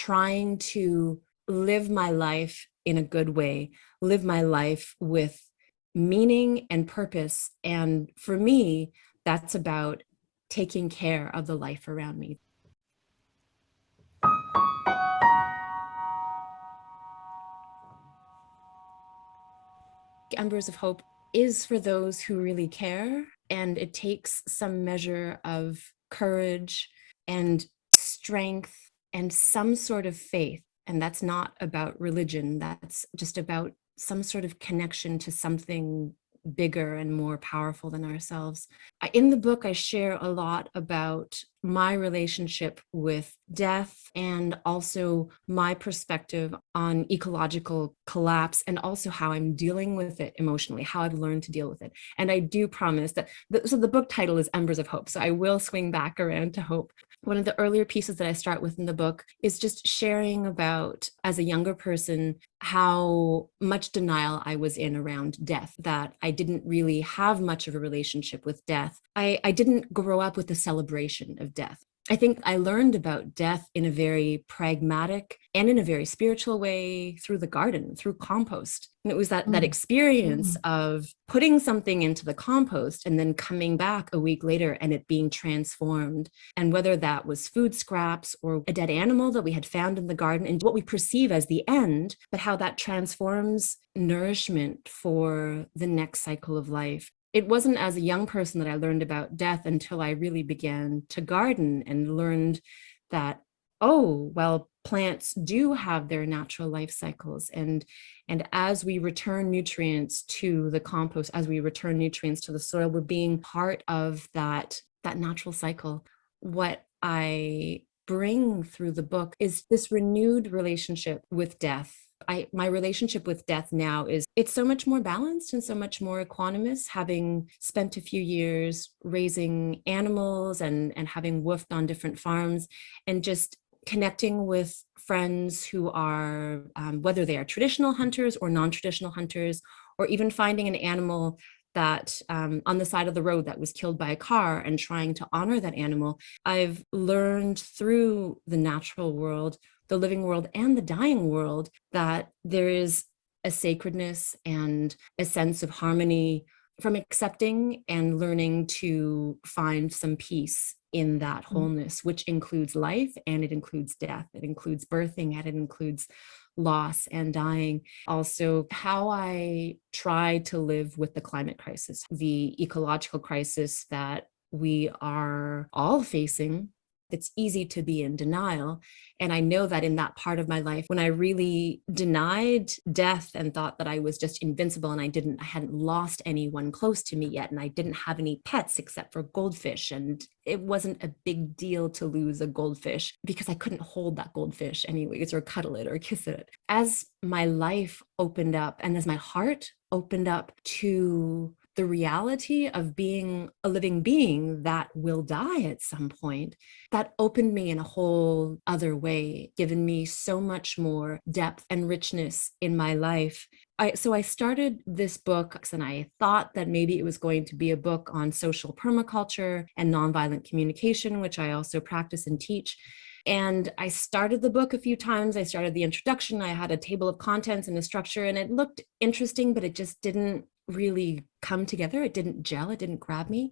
trying to live my life in a good way, live my life with meaning and purpose. And for me, that's about taking care of the life around me. Embers of Hope is for those who really care, and it takes some measure of courage and strength and some sort of faith. And that's not about religion, that's just about some sort of connection to something bigger and more powerful than ourselves. In the book, I share a lot about my relationship with death and also my perspective on ecological collapse and also how I'm dealing with it emotionally, how I've learned to deal with it. And I do promise that, so the book title is Embers of Hope. So I will swing back around to hope. One of the earlier pieces that I start with in the book is just sharing about, as a younger person, how much denial I was in around death, that I didn't really have much of a relationship with death. I didn't grow up with the celebration of death. I think I learned about death in a very pragmatic and in a very spiritual way through the garden, through compost. And it was that experience of putting something into the compost and then coming back a week later and it being transformed. And whether that was food scraps or a dead animal that we had found in the garden and what we perceive as the end, but how that transforms nourishment for the next cycle of life. It wasn't as a young person that I learned about death until I really began to garden and learned that, oh, well, plants do have their natural life cycles. And as we return nutrients to the compost, as we return nutrients to the soil, we're being part of that natural cycle. What I bring through the book is this renewed relationship with death. My relationship with death now is, it's so much more balanced and so much more equanimous, having spent a few years raising animals and having woofed on different farms and just connecting with friends who are, whether they are traditional hunters or non-traditional hunters, or even finding an animal that on the side of the road that was killed by a car and trying to honor that animal. I've learned through the natural world, the living world, and the dying world that there is a sacredness and a sense of harmony from accepting and learning to find some peace in that wholeness, which includes life and it includes death, it includes birthing, and it includes loss and dying. Also, how I try to live with the climate crisis, the ecological crisis that we are all facing. It's easy to be in denial. And I know that in that part of my life, when I really denied death and thought that I was just invincible and I hadn't lost anyone close to me yet, and I didn't have any pets except for goldfish. And it wasn't a big deal to lose a goldfish because I couldn't hold that goldfish anyways, or cuddle it or kiss it. As my life opened up and as my heart opened up to the reality of being a living being that will die at some point, that opened me in a whole other way, given me so much more depth and richness in my life. So I started this book and I thought that maybe it was going to be a book on social permaculture and nonviolent communication, which I also practice and teach. And I started the book a few times. I started the introduction. I had a table of contents and a structure, and it looked interesting, but it just didn't really come together. It didn't gel. It didn't grab me.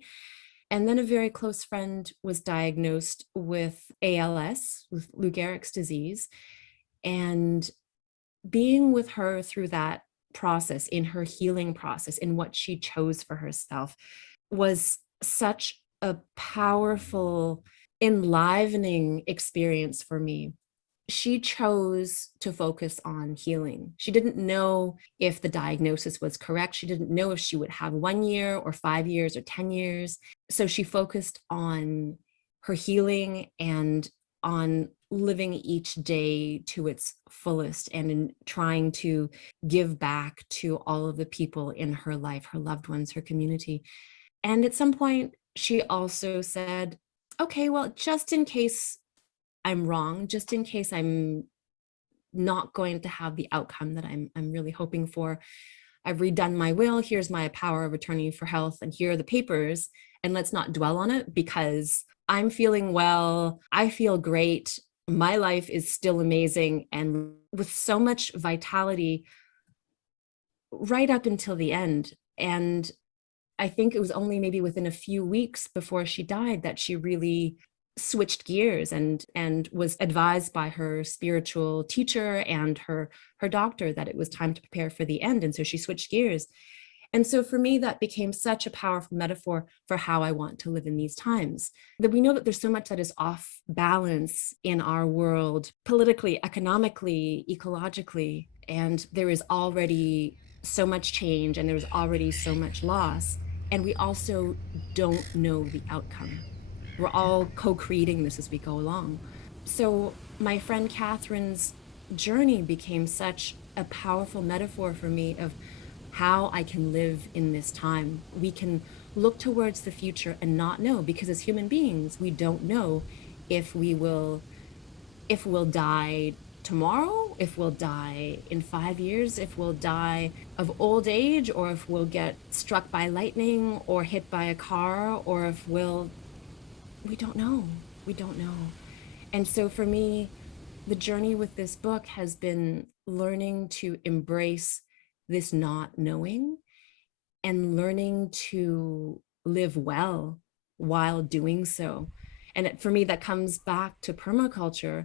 And then a very close friend was diagnosed with ALS, with Lou Gehrig's disease. And being with her through that process, in her healing process, in what she chose for herself, was such a powerful, enlivening experience for me. She chose to focus on healing. She didn't know if the diagnosis was correct. She didn't know if she would have 1 year or 5 years or 10 years. So she focused on her healing and on living each day to its fullest and in trying to give back to all of the people in her life, her loved ones, her community. And at some point, she also said, okay, well, just in case I'm wrong, just in case I'm not going to have the outcome that I'm really hoping for, I've redone my will. Here's my power of attorney for health, and here are the papers. And let's not dwell on it because I'm feeling well. I feel great. my life is still amazing and with so much vitality right up until the end. And I think it was only maybe within a few weeks before she died that she really switched gears and was advised by her spiritual teacher and her doctor that it was time to prepare for the end. And so she switched gears. And so for me, that became such a powerful metaphor for how I want to live in these times. That we know that there's so much that is off balance in our world, politically, economically, ecologically, and there is already so much change and there's already so much loss. And we also don't know the outcome. We're all co-creating this as we go along. So my friend Catherine's journey became such a powerful metaphor for me of how I can live in this time. We can look towards the future and not know, because as human beings, we don't know if we'll die tomorrow, if we'll die in 5 years, if we'll die of old age, or if we'll get struck by lightning or hit by a car, or if we don't know. We don't know. And so for me, the journey with this book has been learning to embrace this not knowing and learning to live well while doing so. And for me, that comes back to permaculture,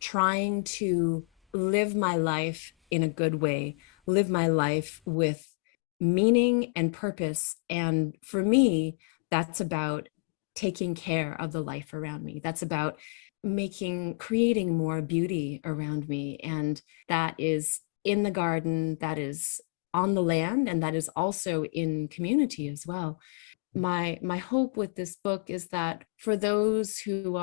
trying to live my life in a good way, live my life with meaning and purpose. And for me, that's about taking care of the life around me. That's about creating more beauty around me. And that is in the garden, that is on the land, and that is also in community as well. My hope with this book is that for those who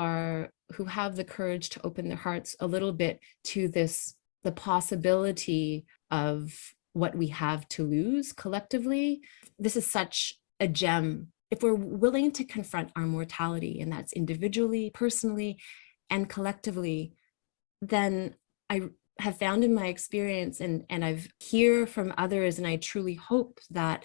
have the courage to open their hearts a little bit to the possibility of what we have to lose collectively, this is such a gem. If we're willing to confront our mortality, and that's individually, personally, and collectively, then I have found in my experience, and I've hear from others, and I truly hope that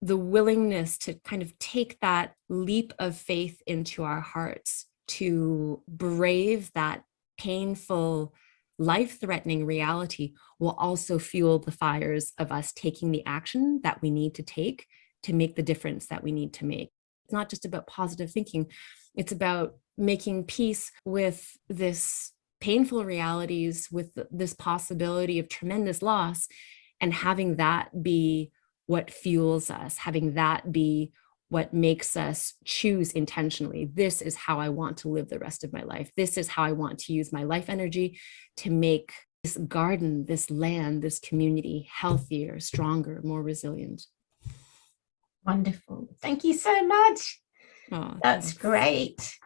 the willingness to kind of take that leap of faith into our hearts, to brave that painful, life-threatening reality, will also fuel the fires of us taking the action that we need to take to make the difference that we need to make. It's not just about positive thinking. It's about making peace with this painful realities, with this possibility of tremendous loss, and having that be what fuels us, having that be what makes us choose intentionally. This is how I want to live the rest of my life. This is how I want to use my life energy to make this garden, this land, this community healthier, stronger, more resilient. Wonderful. Thank you so much. Oh, That's thanks. great.